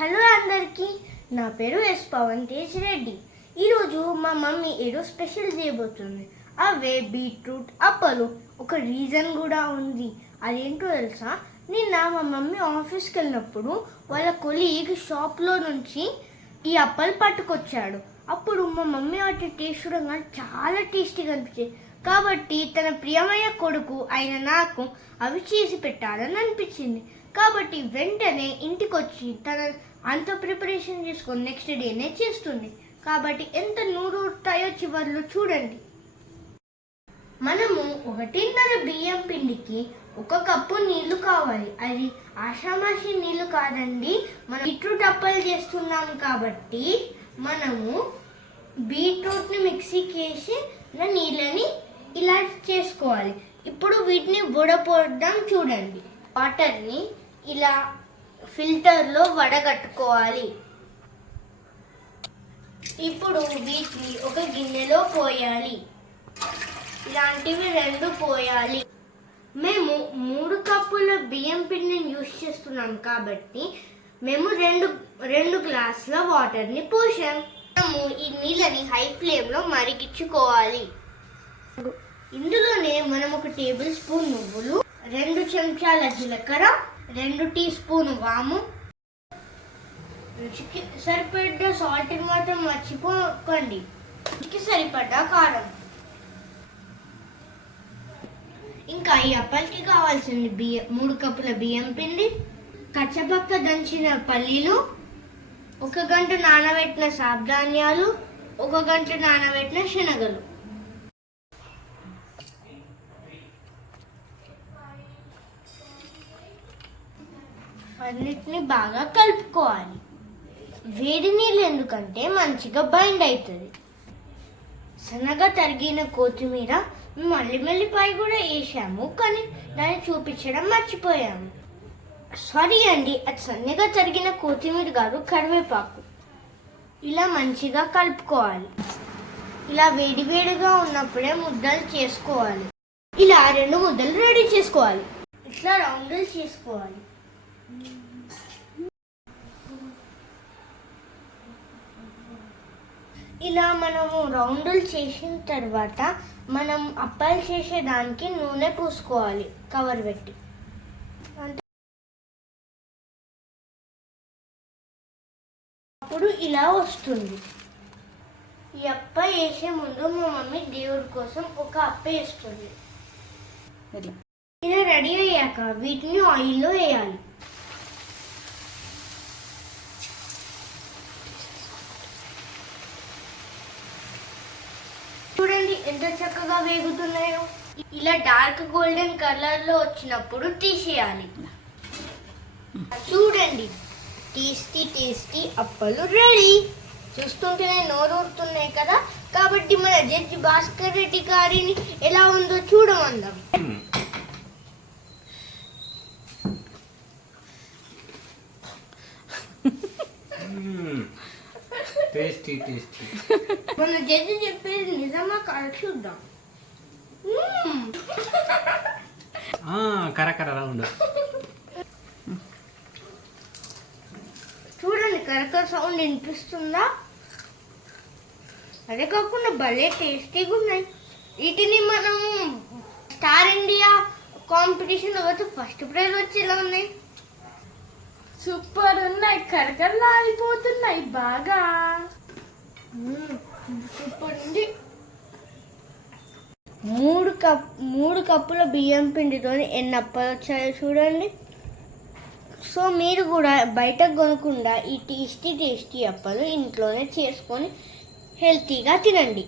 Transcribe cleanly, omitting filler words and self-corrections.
Hello అందరికీ, నా పేరు ఎస్ పవన్ తేజ్ రెడ్డి. ఈరోజు మా మమ్మీ ఏదో స్పెషల్ చేయబోతుంది. అవే బీట్రూట్ అప్పలు. ఒక రీజన్ కూడా ఉంది. అదేంటో తెలుసా? నిన్న మా మమ్మీ ఆఫీస్కి వెళ్ళినప్పుడు వాళ్ళ కొలీగ్ షాప్లో నుంచి ఈ అప్పలు పట్టుకొచ్చాడు. అప్పుడు మా మమ్మీ వాటి టేస్ట్ చూడగానే చాలా టేస్టీగా అనిపించింది. కాబట్టి తన ప్రియమైన కొడుకు అయిన నాకు అవి చేసి పెట్టాలని అనిపించింది. కాబట్టి వెంటనే ఇంటికి వచ్చి తన అంత ప్రిపరేషన్ చేసుకొని నెక్స్ట్ డేనే చేస్తుంది. కాబట్టి ఎంత నూరుతాయో చివర్లో చూడండి. మనము 1.5 బియ్యం పిండికి 1 కప్పు నీళ్లు కావాలి. అది ఆషామాషి నీళ్లు కాదండి. మనం బీట్రూట్ అప్పలు చేస్తున్నాం కాబట్టి మనము బీట్రూట్ని మిక్సీకి వేసి నీళ్ళని ఇలా చేసుకోవాలి. ఇప్పుడు వీటిని వడపోద్దాం చూడండి. వాటర్ని ఇలా ఫిల్టర్లో వడగట్టుకోవాలి. ఇప్పుడు వీటిని ఒక గిన్నెలో పోయాలి. ఇలాంటివి 2 పోయాలి. మేము 3 కప్పుల బియ్యం పిండిని యూజ్ చేస్తున్నాం కాబట్టి మేము 2 గ్లాసుల వాటర్ని పోసాం. మనము ఈ నీళ్ళని హై ఫ్లేమ్లో మరిగించుకోవాలి. ఇందులోనే మనం 1 టేబుల్ స్పూన్ నువ్వులు, 2 చెంచాల జీలకర్ర, 2 టీ స్పూన్ వాము, రుచికి సరిపడ్డ సాల్ట్ మాత్రం మర్చిపోకండి, రుచికి సరిపడ్డ కారం. ఇంకా ఈ అప్పలకి కావాల్సింది 3 కప్పుల బియ్యం పిండి, కచ్చపక్క దంచిన పల్లీలు, 1 గంట నానబెట్టిన సాబ్ధాన్యాలు, 1 గంట నానబెట్టిన శనగలు. అన్నిటిని బాగా కలుపుకోవాలి. వేడి నీళ్ళు ఎందుకంటే మంచిగా బైండ్ అవుతుంది. సన్నగా తరిగిన కొత్తిమీర, మల్లిపాయ కూడా వేసాము, కానీ దాన్ని చూపించడం మర్చిపోయాము. సారీ అండి, అది సన్నగా తరిగిన కొత్తిమీర కాదు, కరివేపాకు. ఇలా మంచిగా కలుపుకోవాలి. ఇలా వేడివేడిగా ఉన్నప్పుడే ముద్దలు చేసుకోవాలి. ఇలా 2 ముద్దలు రెడీ చేసుకోవాలి. ఇట్లా రౌండ్లు చేసుకోవాలి. ఇలా మనము రౌండ్లు చేసిన తర్వాత మనం అప్పాలు చేసేదానికి నూనె పూసుకోవాలి కవర్ పెట్టి. అప్పుడు ఇలా వస్తుంది. ఈ అప్ప వేసే ముందు మా మమ్మీ దేవుడి కోసం ఒక అప్ప వేస్తుంది. ఇలా రెడీ అయ్యాక వీటిని ఆయిల్లో వేయాలి. చూడండి ఎంత చక్కగా వేగుతున్నాయో. ఇలా డార్క్ గోల్డెన్ కలర్ లో వచ్చినప్పుడు తీసేయాలి. చూడండి, టేస్టీ టేస్టీ అప్పలు రెడీ. చూస్తుంటేనే నోరూరుతున్నాయి కదా. కాబట్టి మన జడ్జి భాస్కర్ రెడ్డి గారిని ఎలా ఉందో చూడమందాం. Tasty tasty. మన జడ్జి చెప్పేది నిజమా కాదు చూద్దాం. కరకర రౌండ్. చూడండి, కరకర సౌండ్ వినిపిస్తుందా? అదే కాకుండా భలే టేస్టీగా ఉన్నాయి. వీటిని మనం స్టార్ ఇండియా కాంపిటీషన్ వచ్చి ఫస్ట్ ప్రైజ్ వచ్చేలా ఉన్నాయి. సూపర్ ఉన్నాయి, కరకరలాడిపోతున్నాయి బాగా. సూపర్ ఉంది. 3 కప్పుల బియ్యం పిండితో ఎన్ని అప్పలు వచ్చాయో చూడండి. సో మీరు కూడా బయట కొనకుండా ఈ టేస్టీ అప్పలు ఇంట్లోనే చేసుకొని హెల్తీగా తినండి.